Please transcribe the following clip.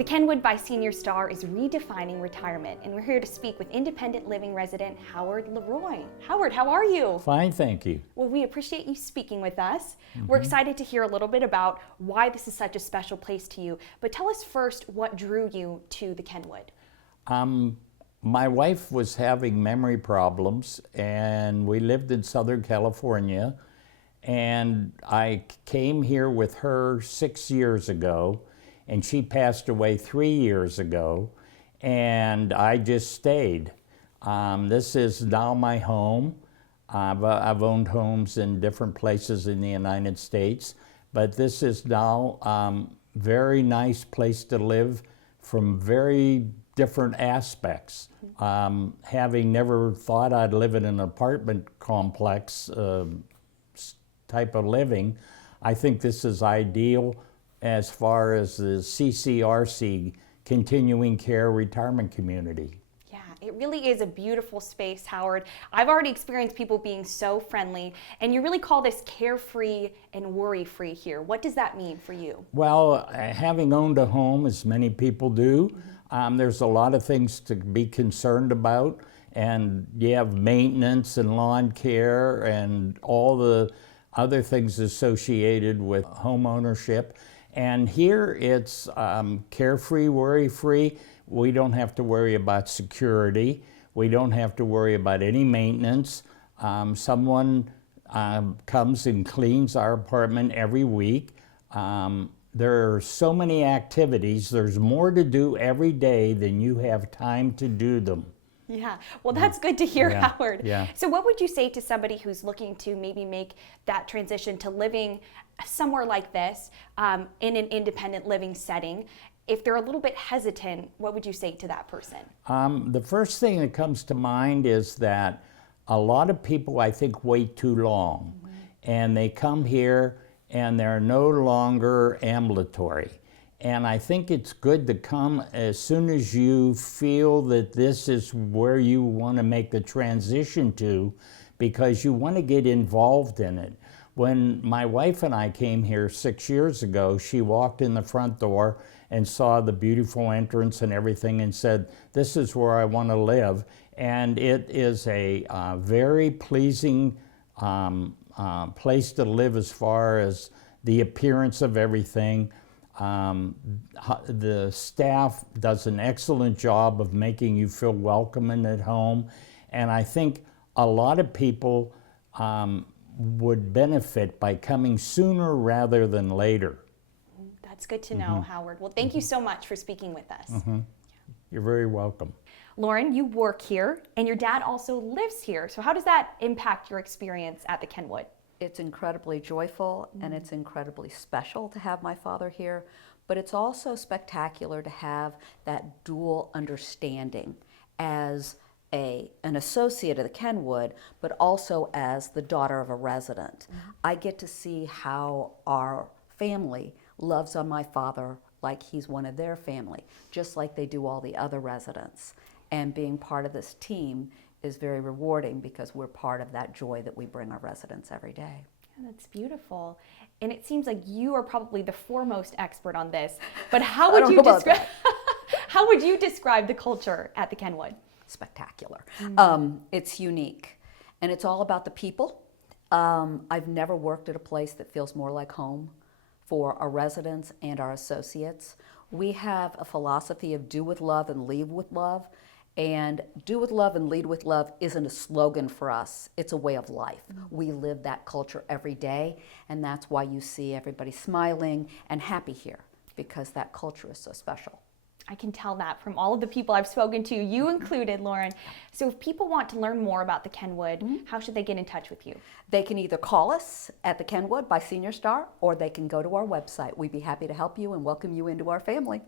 The Kenwood by Senior Star is redefining retirement, and we're here to speak with independent living resident Howard Leroy. Howard, how are you? Fine, thank you. Well, we appreciate you speaking with us. We're excited to hear a little bit about why this is such a special place to you, but tell us first what drew you to the Kenwood. My wife was having memory problems, and we lived in Southern California, and I came here with her 6 years ago, and she passed away 3 years ago, and I just stayed. This is now my home. I've owned homes in different places in the United States, but this is now very nice place to live from very different aspects. Having never thought I'd live in an apartment complex type of living, I think this is ideal as far as the CCRC, Continuing Care Retirement Community. Yeah, it really is a beautiful space, Howard. I've already experienced people being so friendly, and you really call this carefree and worry-free here. What does that mean for you? Well, having owned a home, as many people do, there's a lot of things to be concerned about, and you have maintenance and lawn care and all the other things associated with home ownership. And here it's carefree, worry-free. We don't have to worry about security. We don't have to worry about any maintenance. Someone comes and cleans our apartment every week. There are so many activities. There's more to do every day than you have time to do them. Yeah, well, that's good to hear, Howard. Yeah. So what would you say to somebody who's looking to maybe make that transition to living somewhere like this in an independent living setting? If they're a little bit hesitant, what would you say to that person? The first thing that comes to mind is that a lot of people, I think, wait too long. And they come here and they're no longer ambulatory. And I think it's good to come as soon as you feel that this is where you want to make the transition to, because you want to get involved in it. When my wife and I came here 6 years ago, she walked in the front door and saw the beautiful entrance and everything and said, "This is where I want to live." And it is a very pleasing place to live as far as the appearance of everything. The staff does an excellent job of making you feel welcome and at home. And I think a lot of people would benefit by coming sooner rather than later. That's good to know, Howard. Well, thank you so much for speaking with us. You're very welcome. Lauren, you work here, and your dad also lives here. So how does that impact your experience at the Kenwood? It's incredibly joyful and it's incredibly special to have my father here, but it's also spectacular to have that dual understanding as an associate of the Kenwood, but also as the daughter of a resident. I get to see how our family loves on my father like he's one of their family, just like they do all the other residents. And being part of this team is very rewarding because we're part of that joy that we bring our residents every day. Yeah, that's beautiful. And it seems like you are probably the foremost expert on this, but how would you describe how would you describe the culture at the Kenwood? Spectacular. It's unique, and it's all about the people. I've never worked at a place that feels more like home for our residents and our associates. We have a philosophy of do with love and leave with love. And do with love and lead with love isn't a slogan for us, it's a way of life. We live that culture every day, and that's why you see everybody smiling and happy here, because that culture is so special. I can tell that from all of the people I've spoken to, you included, Lauren. So if people want to learn more about the Kenwood, how should they get in touch with you? They can either call us at the Kenwood by Senior Star, or they can go to our website. We'd be happy to help you and welcome you into our family.